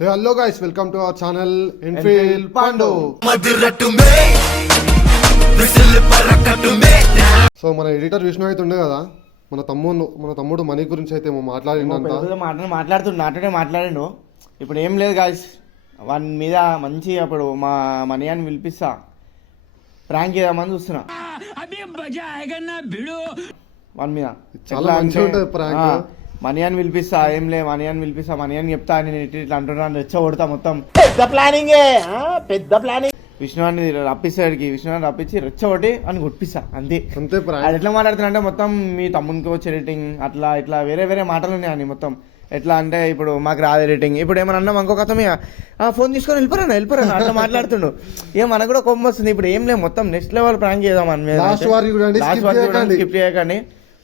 Hey, hello guys, welcome to our channel Enfield Pandu. So మన editor Vishnu అయితే ఉండే కదా, మన తమ్ముడు మనీ గురించి అయితే మాట్లాడిండు. ఇప్పుడు ఏం లేదు గాయస్, వాని మీద మంచి అప్పుడు మా మనీ అని పిలిపిస్తా ప్రాంక్ చేద్దామని చూస్తున్నా. వాని మీద చాలా మంచిగా ఉంటుంది ప్రాంక్. మనీ అని పిలిపిస్తా, ఏం లే మనీ అని పిలిపిస్తా, మనీ అని చెప్తా, నేను ఇట్లా అంటున్నాను, రెచ్చ కొడతా మొత్తం. పెద్ద ప్లానింగ్ విష్ణు అని రప్పిస్తాడికి, విష్ణు అని రప్పించి రెచ్చగొట్టి అని కొట్టిస్తా, అంతే. అది ఎట్లా మాట్లాడుతున్నా అంటే మొత్తం మీ తమ్మునికి వచ్చే రేటింగ్ అట్లా ఇట్లా వేరే వేరే మాటలు ఉన్నాయని మొత్తం. ఎట్లా అంటే ఇప్పుడు మాకు రాదు రేటింగ్, ఇప్పుడు ఏమన్నా అన్నాం ఇంకొక అతను ఫోన్ తీసుకొని వెళ్ళిపోరాను అట్లా మాట్లాడుతుండు. ఇక మనకు కూడా కొమ్మ వస్తుంది. ఇప్పుడు ఏం లేదు, మొత్తం నెక్స్ట్ లెవెల్ ప్రాంక్ చేద్దాం అని స్కిప్ చేయకండి.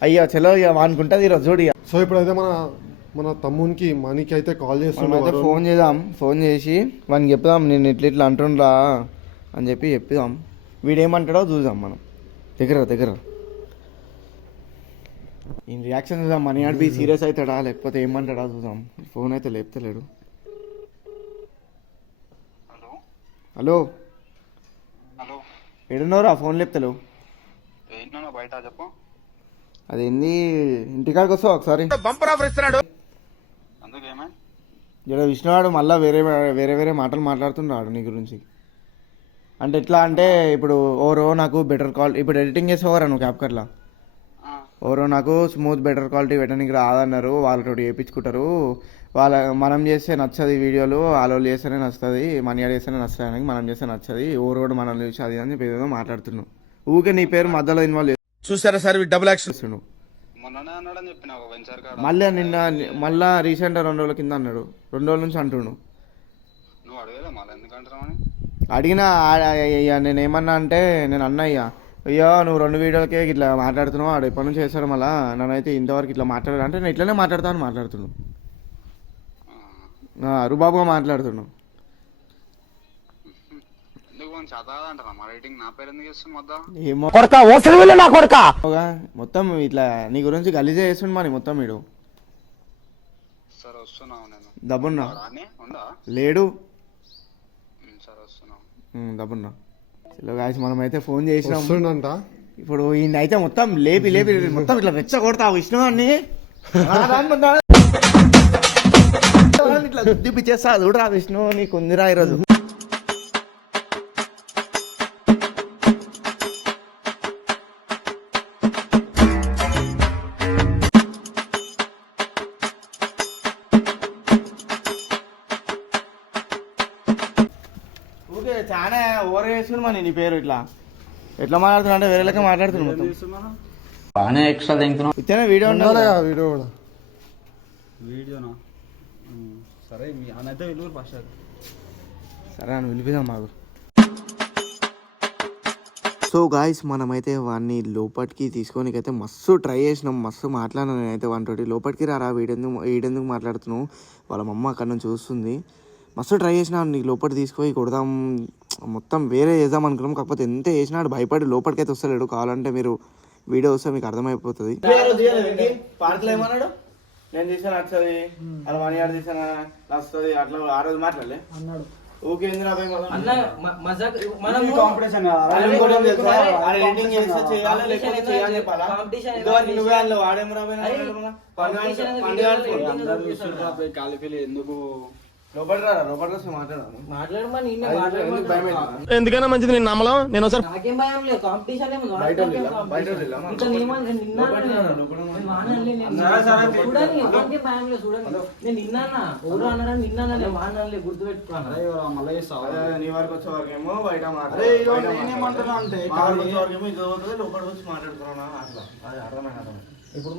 అయ్యో చలో ఇక అనుకుంటుంది ఈరోజు చూడు. సో ఇప్పుడైతే మన తమ్మునికి మనీకి అయితే కాల్ చేస్తున్నాం, ఫోన్ చేద్దాం. ఫోన్ చేసి వానికి చెప్దాం, నేను ఇట్లా అంటుండ్రా అని చెప్పి చెప్దాం. వీడేమంటాడో చూద్దాం మనం. దగ్గర ఈ రియాక్షన్ చూద్దాం. మనీ ఆడిపి సీరియస్ అవుతాడా లేకపోతే ఏమంటాడా చూద్దాం. ఫోన్ అయితే లేపుతలేడు. హలో ఏడున్నావురా? ఫోన్ లేపుతలేవు. అదేంది ఇంటికాడికి వస్తావు ఒకసారి? ఇక్కడ విష్ణువాడు మళ్ళీ వేరే మాటలు మాట్లాడుతున్నాడు నీ గురించి. అంటే ఎట్లా అంటే ఇప్పుడు ఓరో నాకు బెటర్ క్వాలిటీ, ఇప్పుడు ఎడిటింగ్ చేసేవారా నువ్వు క్యాప్కర్లా, ఓరో నాకు స్మూత్ బెటర్ క్వాలిటీ పెట్టడానికి రాదన్నారు, వాళ్ళతో చేయించుకుంటారు, మనం చేస్తే నచ్చదు వీడియోలు, వాళ్ళు చేస్తేనే నచ్చుతుంది, మనీ ఆడ చేస్తేనే నచ్చుతుంది, మనం చేస్తే నచ్చది, ఓరోడు మనల్ని చూసి అది అని చెప్పి ఏదో మాట్లాడుతున్నావు. ఊకే నీ పేరు మధ్యలో ఇన్వాల్వ్ చూసారా సార్ డబుల్ యాక్షన్. మళ్ళా రీసెంట్ 2 రోజుల కింద అన్నాడు, 2 రోజుల నుంచి అంటుండు. అడిగినా నేను ఏమన్నా అంటే నేను అన్నయ్యా అయ్యో నువ్వు 2 వీడియోలకే ఇట్లా మాట్లాడుతున్నావు, ఆడు ఎప్పటి నుంచి చేస్తాడు మళ్ళీ నన్నైతే ఇంతవరకు ఇట్లా మాట్లాడాడు అంటే నేను ఇట్లనే మాట్లాడతాను మాట్లాడుతున్నావు, రుబాబుగా మాట్లాడుతున్నావు. మొత్తం ఇట్లా నీ గురించి గలీజే చేస్తుండు మరి మొత్తం. వీడు దబ్బున్నా లేడు, దబ్బున్నా. చలో గాయస్ మనమైతే ఫోన్ చేసినాం. ఇప్పుడు ఈయన అయితే మొత్తం లేపి మొత్తం ఇట్లా రెచ్చ కొడతా విష్ణు అని ఇట్లా దిప్పిచ్చేస్తా. చూడరా విష్ణు నీకు ఉందిరా ఈరోజు. చాలా ఓవర్ చేస్తున్నాడు మరి నీ పేరు ఇట్లా ఎట్లా మాట్లాడుతున్నా అంటే వేరే లెక్క మాట్లాడుతున్నావు. ఇతనే వీడియో వీడియోనా సరే అనైతే వెళ్ళూరు ఫస్ట్. సరే అని పిలిపిద్దాం మాకు. సో గాయస్ మనమైతే వాడిని లోపలికి తీసుకోనికైతే మస్తు ట్రై చేసినాం, మస్తు మాట్లాడినా నేనైతే వాటితోటి. లోపలికి రారా వీడెందుకు మాట్లాడుతున్నావు, వాళ్ళ మమ్మ అక్కడ నుంచి చూస్తుంది. మస్తు ట్రై చేసినా నీకు లోపలికి తీసుకొని కొడదాం, మొత్తం వేరే చేద్దాం అనుకున్నాం. కాకపోతే ఎంత చేసినాడు భయపడి లోపలికైతే వస్తలేడు. కావాలంటే మీరు వీడియో వస్తే మీకు అర్థమైపోతుంది. నేను తీసాను నచ్చది, అలా మనీ ఆడ తీసాను నచ్చుతుంది అట్లా ఆ రోజు మాట్లాడలే అన్నాడు. ఓకే ఎందుకు ఎందుకైనా మంచిది నేను నమ్మలం. నేను నీ వరకు వచ్చే వరకు ఏమో బయట మాట్లాడుతున్నా అట్లా అర్థమైనా. ఇప్పుడు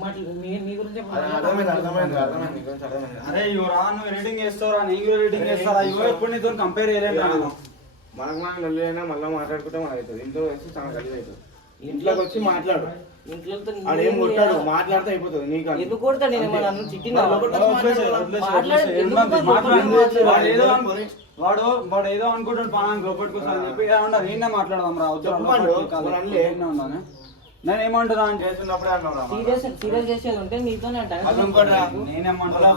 అరే రా నువ్వు ఎడిటింగ్ చేస్తావురా, నేను ఎడిటింగ్ చేస్తారా, ఎప్పుడు నీతో కంపేర్ చేయలేదు. మనకు అయినా మళ్ళీ మాట్లాడుకుంటే మనకు అవుతుంది. ఇంట్లో వచ్చి చాలా కలిసి అవుతుంది. ఇంట్లోకి వచ్చి మాట్లాడు, ఏం కొట్టాడు మాట్లాడితే అయిపోతుంది. నీకు ఎందుకు కొడతాడు? వాడు ఏదో అనుకుంటాడు పానానికి లోపలికి వస్తా అని చెప్పి నేనే మాట్లాడదాం రా. నేను ఏమంటున్నా అని చేస్తున్నప్పుడే సీరియస్ చేసేది ఉంటే నీతోనే నేనేమంటున్నా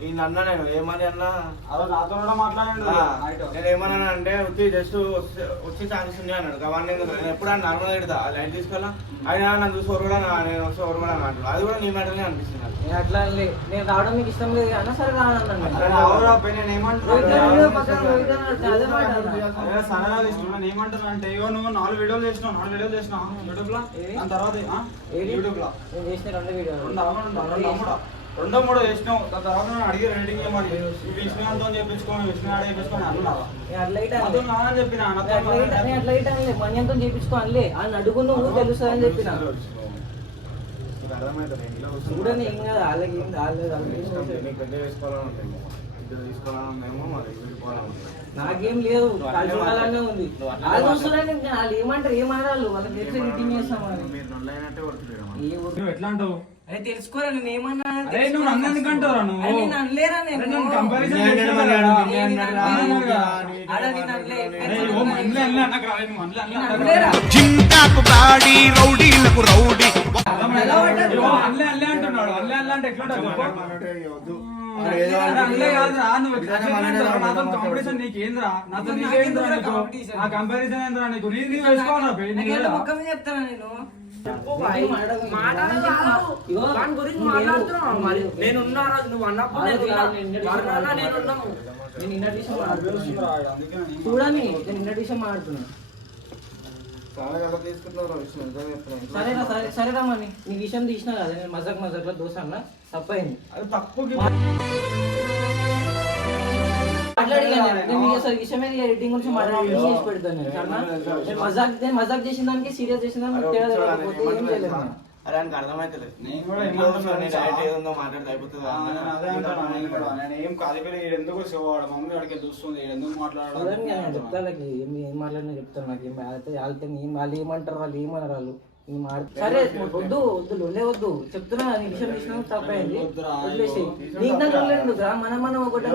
వీళ్ళు అన్నా నేను ఏమని అన్నా అదే నాతో కూడా మాట్లాడండి నైట్. నేను ఏమన్నా అంటే వచ్చి జస్ట్ వచ్చే ఛాన్సెస్ ఉన్నాయి అన్నాడు అవన్నీ నేను ఎప్పుడన్నా నార్మల్ పెడతా లైట్ తీసుకోవాలా ఆయన నన్ను చూసి కూడా నేను వచ్చి ఓరు కూడా అంటాడు అది కూడా నీ మ్యాటర్నే అనిపిస్తుంది నాకు. నేను అట్లా అనలే. నేను రావడం మీకు ఇష్టం లేదు అన్న సరే రానన్నాను. అరే ఎవరు అబ్బాయి, నేను ఏమంటున్నా అదే మాట అన్నా. అదే సరదా తీసుకున్నా. నేను ఏమంటున్నా అంటే ఇగో నువ్వు 4 వీడియోలు చేసినావు యూట్యూబ్ లో. దాని తర్వాత యూట్యూబ్ లో నేను చేసిన 2 వీడియోలు రెండో మూడో చేసినావు. దాని తర్వాత నేను అడిగి రేటింగ్ ఏమని విష్ణుతో చేయించుకోని విష్ణు ఆడ చేయించుకొని అన్నారు. నేను అట్లా ఇట్లా నాతో నాన్న చెప్పిన నేను అట్లా ఇట్లా అనలే. మణ్యంతో చేయించుకో అనలే. ఆయన అడుగు నువ్వు తెలుస్తుందని చెప్పిన. చూడండి ఏం కాదు వాళ్ళకి ఏం రాలేదు. నాకేం లేదు వాళ్ళు చూడాలనే ఉంది. వాళ్ళు చూస్తున్నారని వాళ్ళు ఏమంటారు ఏం ఆడాలి వాళ్ళకి ఎట్లా ఎడిటింగ్ చేస్తామని. నువ్వు ఎట్లా అంటావు? అదే తెలుసుకోరా నేను ఏమన్నా. అరే నువ్వు నన్ను ఎందుకు అంటావురా నువ్వు? నేను అనలేరా నేను. అరే నువ్వు comparison చేసినావు కదా. అరే ఓ మనలే అన్న నాకు రాలేదు. నువ్వు మనలే అన్న నాకు రాలేదు. చింతాకు బాడీ రౌడీలకు రౌడీ అల్లే అల్లే అంటున్నాడు. అల్లే అల్లే అంటే ఎట్లా అల్లే కాదురా. నువ్వు నాతో కాంపిటీషన్ నీకేంద్రా? నాతో నీకేంద్రా? నీకు ఆ కంపారిజన్ ఏంద్రా? నీకు నీ వేసుకోవాలా? మొక్కమే చెప్తాను నేను. చూడని నేను ఇన్నటి విషయం మాట్లాడుతున్నాను. సరేరా సరేరా మరి నీ విషయం తీసినా కదా నేను మజాక్ లో దోశ అన్న తప్పైంది. అది తప్పు ఎడిటింగ్ గురించి చేసి పెడతాను నేను మజాక్ చేసిన దానికి సీరియస్ చేసిన దానికి తేడా తెలియకపోతే ఏం చేయలేదు. అరే ఆయనకు అర్థమైతలేదు. నేను కూడా మాట్లాడితే అయిపోతుంది. అదే అంటాను. నేను ఏం కాదు ఎందుకు శివాడు మమ్మీ అడిగి చూస్తుంది ఎందుకు చూడండి నేను చెప్తా వాళ్ళకి ఏం మాట్లాడినా చెప్తాను. నాకు ఏం వాళ్ళతో వాళ్ళు ఏమంటారు వాళ్ళు ఏమన్నారు వాళ్ళు సరే వద్దు వద్దు లొల్లే వద్దు చెప్తున్నా. నీ విషయం తీసినా తప్పైంది వదిలేసి నీకు నాకు లొల్లేదురా మనం ఒకటి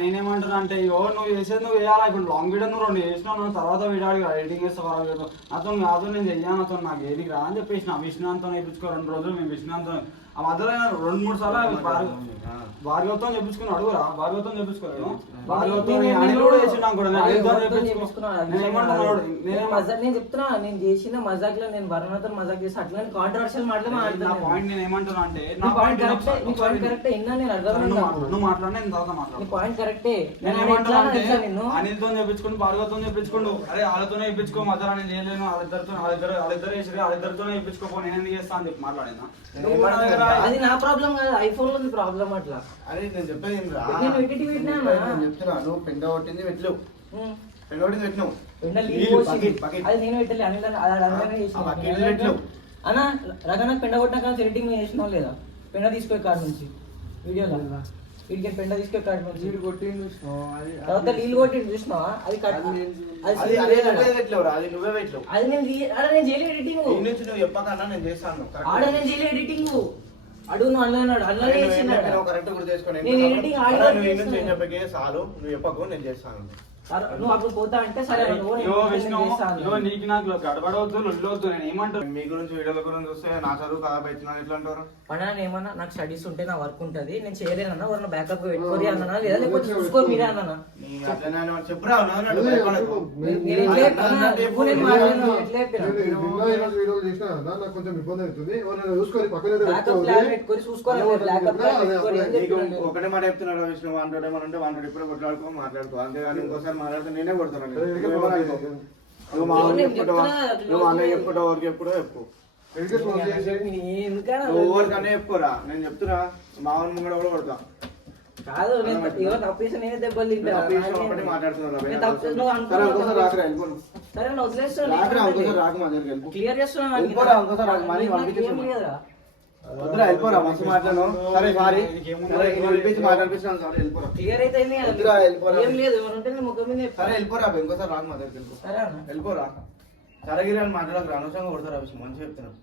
నేనేమంటున్నా అంటే ఇగో నువ్వు చేసేది నువ్వు వేయాలా. ఇప్పుడు లాంగ్ వీడియో నువ్వు 2 చేసినావు తర్వాత వీడియో అడిగి ఎడిటింగ్ చేస్తావు నాతో కాదు నేను చెయ్యాను నాతో నాకు ఏదికి రా అని చెప్పేసిన విష్ణుతో నేర్పించుకో 2 రోజులు మేము విష్ణుతో ఆ మధ్యలో 2-3 సార్లు భార్గవతో చెప్పించుకుని అడుగురా. భార్గవతో చెప్పించుకోలేదు. భార్గవతో కూడా చేసినాం కూడా నేను చెప్తున్నా నేను చేసిన మజాక్ లో నేను వర్ణతో మజాక్ చేసి అట్లా కాంట్రవర్షియల్ నా పాయింట్ నేను ఏమంటున్నా అంటే కరెక్టే ఇన్నా నేను నువ్వు మాట్లాడి నేను తర్వాత మాట్లాడు. పాయింట్ కరెక్టే అనిల్తో చెప్పించుకుని భార్గవతో చెప్పించుకోండు. అరే వాళ్ళతోనే చెప్పించుకో మధ్యలో నేను చేయలేను వాళ్ళిద్దరు వేసి వాళ్ళిద్దరితోనే చెప్పించుకోపో నేను ఎందుకు చేస్తా అని చెప్పి మాట్లాడినా. అది నా ప్రాబ్లం కాదు ఐఫోన్ లో ప్రాబ్లం అట్లా. అరే నేను చెప్పేది నేను ఎడిట్ పెట్టినా చెప్తున్నా నువ్వు పెండ కొట్టింది పెట్టలేవు. పెండ కొట్టింది పెట్టినావు అది నేను పెట్టలే అని అన్న రకనా పెండ కొట్టినా కానీ ఎడిటింగ్ చేసినావు లేదా? పెండ తీసుకో కాడ నుంచి వీడియోలో వీడికి పెండ తీసుకో కాడ నుంచి తర్వాత నీళ్ళు కొట్టింది చూసినావా? అది నువ్వే పెట్టలేవు. అది నేను చేయలే ఎడిటింగ్. నువ్వు చెప్పకన్నా నేను చేస్తాను ఆడ నేను చేయలే ఎడిటింగ్. అడుగు నువ్వు అన్నాడు అల్లనే చేసినాడు. కరెక్ట్ కూడా చేసుకోండి. నేను ఎడిటింగ్ చెప్పకే చాలు నువ్వు చెప్పకు నేను చేస్తాను. నువ్వు అప్పుడు పోతా అంటే సరే నీకు నాకు గడబడవద్దు లొల్లవద్దు. నేను ఏమంటాను మీ గురించి వీడియోల గురించి చూస్తే నా చదువు ఖరాబ్ అవుతున్నాను ఎట్లా అంటారు? అన్నా ఏమన్నా నాకు స్టడీస్ ఉంటే నా వర్క్ ఉంటుంది నేను చేయలేనన్నా ఎవరన్నా బ్యాకప్ పెట్టుకోరి అన్నా లేదా లేకపోతే చూసుకో మీరే అన్నా చెప్పురా. ఒకటే మాట చెప్తున్నాడు విష్ణు 100 ఏమనంటే 100 ఇప్పుడు కొట్లాడుకో మాట్లాడుకో అంతేగాని ఇంకోసారి మాట్లాడితే నేనే కొడుతున్నాను. నువ్వు మా అన్నయ్య చెప్పుకుంటావు ఎవరికి ఎప్పుడో చెప్పు ఎవరికన్నా చెప్పుకోరా. నేను చెప్తున్నా మా ముంగడ కూడా కొడతా కాదు తప్పేసి నేనే దెబ్బలు తింటా మాట్లాడుతున్నా. క్లియర్ చేస్తున్నా వెళ్ళిపోరా మస్తు మాట్లాడు. సరే సారీ మాట్లాడిపిస్తున్నాను సారీ వెళ్ళిపోరా. క్లియర్ అయితే ఏం లేదు ముఖం మీద సరే వెళ్ళిపోరా ఇంకోసారి రాకు మా దగ్గరికి వెళ్ళిపోరా. సరగిరి అని మాట్లాడకు అనవసరంగా కొడతారా విషయం మంచిగా చెప్తున్నాను.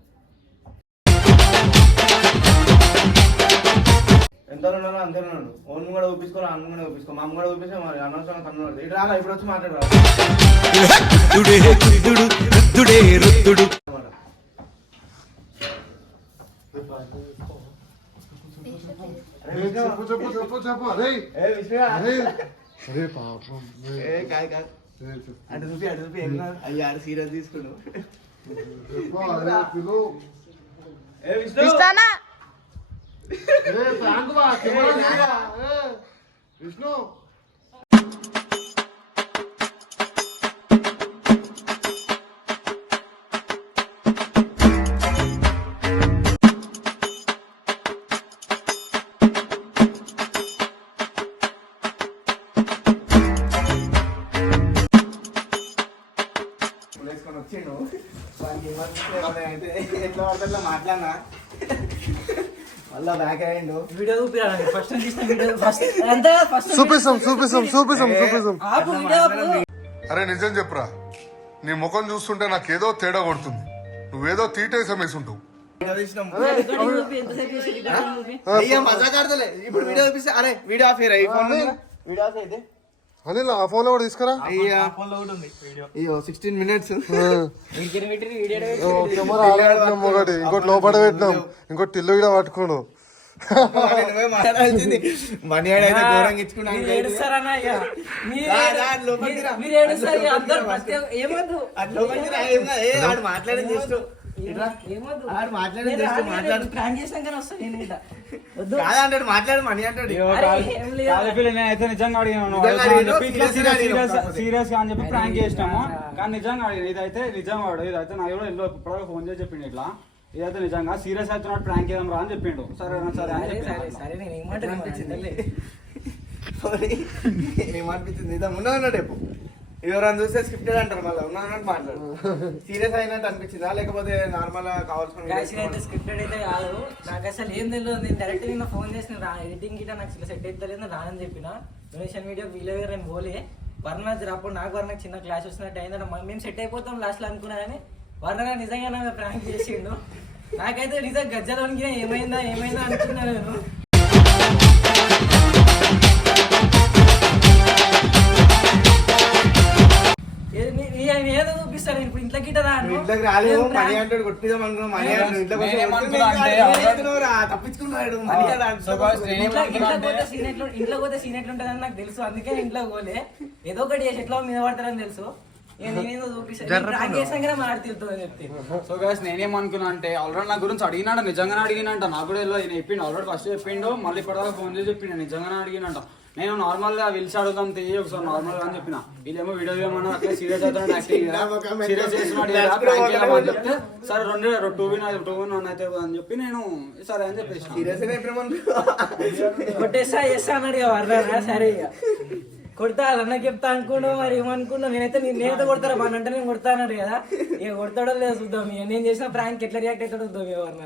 ఎంత ఉన్నారో అంతే ఉన్నాడు. ఓన్ కూడా ఊపించుకోవాలి అన్న కూడా ఊపించుకో మా అమ్మ కూడా ఊపిస్తే మరి అనవసరంగా తను ఇటు రాగా ఇప్పుడు వచ్చి మాట్లాడరా. చెప్పు చెప్పు చెప్పు చెప్పు అరే ఏ విష్ణు అరే అరే పాపం ఏ కాదు కాదు అటు చూపి ఏం కాదు అయ్యా సీరియస్ తీసుకున్నావు చెప్పు అరే పిలు ఏ విష్ణు ఏ ప్రాంక్ బా కెమెరా తీరా ఏ విష్ణు వేసుకొని వచ్చిండు వానికి ఏమనిపిస్తే అయితే ఎట్లా పడతా మాట్లాడినా మళ్ళా బ్యాక్ అయ్యిండు వీడియో చూపిరా ఫస్ట్ తీసిన వీడియో ఫస్ట్ అంతా ఫస్ట్ చూపిస్తాం ఆపు వీడియో ఆపు అరే నిజం చెప్పురా నీ ముఖం చూస్తుంటే నాకేదో తేడా కొడుతుంది నువ్వేదో తీటేసం వేసుంటావు వీడియో తీసినాం రికార్డింగ్ చూపి ఎంతసేపు చేసి రికార్డింగ్ చూపి అయ్యా మజాక్ ఆడతలే ఇప్పుడు వీడియో చూపిస్తే అరే వీడియో ఆఫ్ ఈ ఫోన్ వీడియో ఆఫ్ అయితే అనిల్ ఆ ఫోన్ లో కూడా తీసుకురా అయ్యా ఫోన్ లో కూడా ఉంది అయ్యో 16 మినిట్స్ వీడియో పెట్టి వీడియో కెమెరా ఆడ పెట్టినాం ఒకటి ఇంకోటి లోపల పెట్టినాం ఇంకోటి టిల్లు కూడా పట్టుకోను నువ్వే మాట్లాడాల్సింది మనీ అయితే ఘోరంగా ఇచ్చుకున్నాను మీరు ఏడుస్తారన్నా ఇక. లోపలికి రా. మీరు ఏడుస్తారు ఇక. అందరూ ఫస్ట్ ఏమొద్దు ఆడు మాట్లాడింది జస్ట్ ఏమొద్దు ఆడు మాట్లాడింది జస్ట్ మాట్లాడు ప్రాంక్ చేసినాకనే వస్తాను నేను ఇట్లా వద్దు కాదంటాడు మాట్లాడు మనీ అంటాడు అరే, ఏం లేదు. కాదు నేనైతే నిజంగా అడిగాను నిజంగా అడిగాను, serious గా సీరియస్ గా అని చెప్పి ప్రాంక్ చేసినాము కానీ నిజంగా అడిగాను ఇదైతే నిజం వాడు ఇదైతే నాకు కూడా ఎల్లో ఇప్పటివరకు ఫోన్ చేసి చెప్పిండు ఇట్లా ఇదైతే నిజంగా సీరియస్ అవుతున్నాడు ప్రాంక్ చేద్దాం రా అని చెప్పిండు సరే సరే అని సరే చెప్పిన. సరే సరే నేను ఏమంటాను అనిపించింది ఏమనిపించింది ఇదా ఉన్నదన్నాడు రేపు ఎవరైనా చూస్తే స్క్రిప్టెడ్ అంటారు మళ్ళీ ఉన్నదన్నట్టు మాట్లాడు సీరియస్ అయినట్టు అనిపించిందా లేకపోతే నార్మల్ కావాల్సిన అయితే స్క్రిప్టెడ్ అయితే కాదు నాకు అసలు ఏం తెలియదు నేను డైరెక్ట్ నిన్న ఫోన్ చేసిన ఎడిటింగ్ గిట్ట నాకు అసలు సెట్ అవుతలేదు రానని చెప్పిన డొనేషన్ వీడియో వీళ్ళ నేను పోలే వర్ణజ్ అప్పుడు నాకు వర్ణకు చిన్న క్లాస్ వస్తున్నట్టు అయిందంటే మేము సెట్ అయిపోతాం లాస్ట్లో అనుకున్నా కానీ వర్ణ నిజంగా నాకు ప్రాంక్ చేసిండు నాకైతే నిజంగా గజ్జలోనికి ఏమైందా అనుకున్నా నేను ఏదో చూపిస్తాను ఇప్పుడు ఇంట్లో గిట్ట రాను ఇంట్లోకి రాలేవు మనీ అంటాడు కొట్టిదాం అనుకున్నాం మనీ అంటాడు ఇంట్లోకి తప్పించుకున్నాడు మనీ ఇంట్లో పోతే సీన్ ఎట్లుంటుందని నాకు తెలుసు అందుకే ఇంట్లో పోలే ఏదో ఒకటి చేసి ఎట్లా మీద పడతారని తెలుసు నేనేదో చూపిస్తాను మాట్లాడుతుందని చెప్తే సో గైస్ నేనేమనుకున్నా అంటే ఆల్రెడీ నా గురించి అడిగినాడు నిజంగానే అడిగినంట నాకు కూడా ఇలా ఈయన చెప్పిండు ఆల్రెడీ ఫస్ట్ చెప్పిండు మళ్ళీ ఇప్పటిదాకా ఫోన్ చేసి చెప్పిండు నిజంగానే అడిగినంట నేను నార్మల్ గా పిలిచి అడుగుతాం తీయ ఒకసారి నార్మల్ గా అని చెప్పిన ఇదేమో వీడియో ఏమన్నా అట్లా సీరియస్ అవుతున్నాడు యాక్టింగ్ సీరియస్ చేస్తున్నాడు ఇలా prank చేద్దాం అని చెప్తే సరే 2 విన్ అయితే అని చెప్పి నేను సరే అని చెప్పేసి సీరియస్ కొట్టేస్తా చేస్తా అన్నాడు ఇక వర్ణ సరే ఇక కొడతా అన్నకి చెప్తా అనుకున్నావు మరి ఏమనుకున్నా నేనైతే కొడతారా మన అంటే నేను కొడతా అన్నాడు కదా ఇక కొడతాడో లేదు చూద్దాం ఇక నేను చేసిన ప్రాంక్ ఎట్లా రియాక్ట్ అవుతాడో చూద్దాం ఎవరు